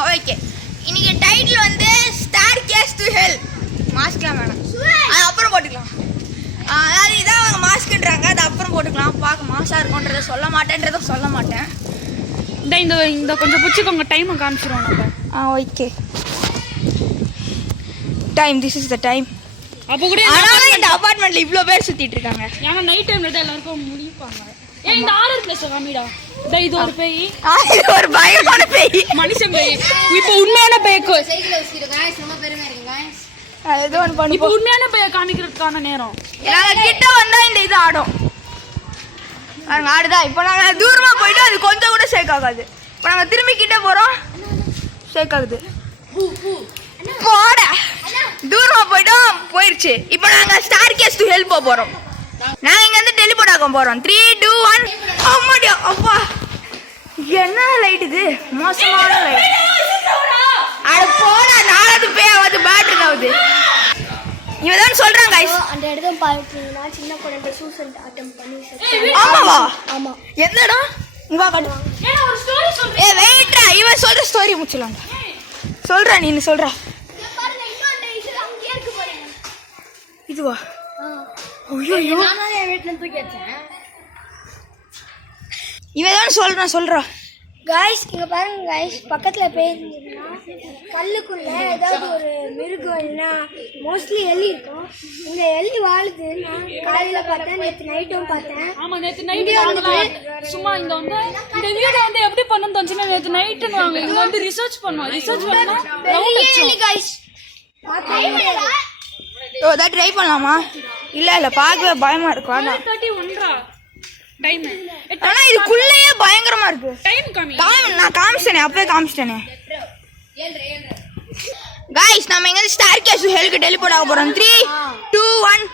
Okay. இன்னைக்கு title வந்து staircase to hell. மாஸ்க்லாம் வேணாம், அது அப்புறம் போட்டுக்கலாம். அதாவது இதான் அவங்க மாஸ்க்குன்றாங்க, அது அப்புறம் போட்டுக்கலாம். பார்க்க மாசாக இருக்கும்ன்றதை சொல்ல மாட்டேன்றதை சொல்ல மாட்டேன். இந்த கொஞ்சம் பிடிச்சிக்கோங்க, டைமை காமிச்சிருவோம் நம்ம. Okay. Time, this is the time. அப்போ கூட இந்த அபார்ட்மெண்ட்ல இவ்ளோ பேர் சுத்திட்டு இருக்காங்க. ஏன்னா நைட் டைம்ல தான் எல்லாருக்கும் முடிப்பாங்க. ஏன் இந்த ஆர்டர் பிளேஸ் காமிடா. இது ஒரு பேய், இது ஒரு பயமான பேய், மனுஷன் பேய். இப்போ உண்மையான பேய்க்கு சைக்கிள் வச்சிருக்கோம் गाइस, ரொம்ப பெருமையா இருக்கு गाइस. ஏதோ ஒன்னு பண்ணி. இப்போ உண்மையான பேய் காமிக்கிறதுக்கான நேரம். நாங்க கிட்ட வந்தா இந்த இது ஆடும். நாங்க ஆடுதா. இப்போ நாங்க தூரமா போயிட்டு அது கொஞ்சம் கூட ஷேக் ஆகாது. இப்போ நாங்க திரும்பி கிட்ட போறோம், ஷேக் ஆகுது. போட தூரமா போயிட்டோம், போயிருச்சு. இப்போ நாங்க ஸ்டார்கேஸ் டு ஹெல் போறோம். நாங்க இங்க இருந்து டெலிபோர்ட் ஆக போறோம். 3 2 1. அம்மாடியா அப்பா, என்ன லைட் இது, மோசமான லைட். அட போடா, நாலாவது பேயாவது பேட்டரி ஆகுது. இவன் தான் சொல்றான் गाइस. அந்த இடத்துல பாத்தீங்கன்னா சின்ன குழந்தை சூசைட் அட்டெம்ப் பண்ணி செத்து. ஆமாவா? ஆமா. என்னடா இங்க வா காட்டு. ஏன்னா ஒரு ஸ்டோரி சொல்றேன். ஏய் வெயிட்ரா, இவன் சொல்ற ஸ்டோரி முடிச்சலாம். சொல்றா, நீ சொல்றா. பாருங்க, இன்னொரு இது அங்கேயே இருக்கு பாருங்க. இதுவா? ஐயோ, நான் தான் என் வீட்ல தூக்கி வச்சேன். இவன் தான் சொல்றா. गाइस இங்க பாருங்க गाइस, பக்கத்துல பேயிருந்தீங்கன்னா கல்லுக்குள்ள ஏதாவது ஒரு மிருகம் இல்லைன்னா மோஸ்ட்லி எலி இருக்கும். இந்த எலி வாழுது. நான் காலையில பார்த்தேன், நேற்று நைட்டும் பார்த்தேன். ஆமா, நேத்து நைட் சும்மா இந்த வீடியோ வந்து எப்படி பண்ணணும்னு தோணுச்சுன்னா நேத்து நைட்டு நாங்க இங்க வந்து ரிசர்ச் பண்ணோம். ரிசர்ச் பண்ணா எலி गाइस ட்ரை பண்ணலாமா? இல்ல பார்க்கவே பயமா இருக்கு. 31 டைம். ஆனா இதுக்குள்ளேயே பயங்கரமா இருக்கு. டைம் காமி. நான் காமிச்சிட்டேனே, அப்பவே காமிச்சிட்டேனே. गाइस நம்ம இங்க ஸ்டார்கேஸ் ஹெல்க்கு டெலிபோர்ட் ஆக போறோம். 3 2 1.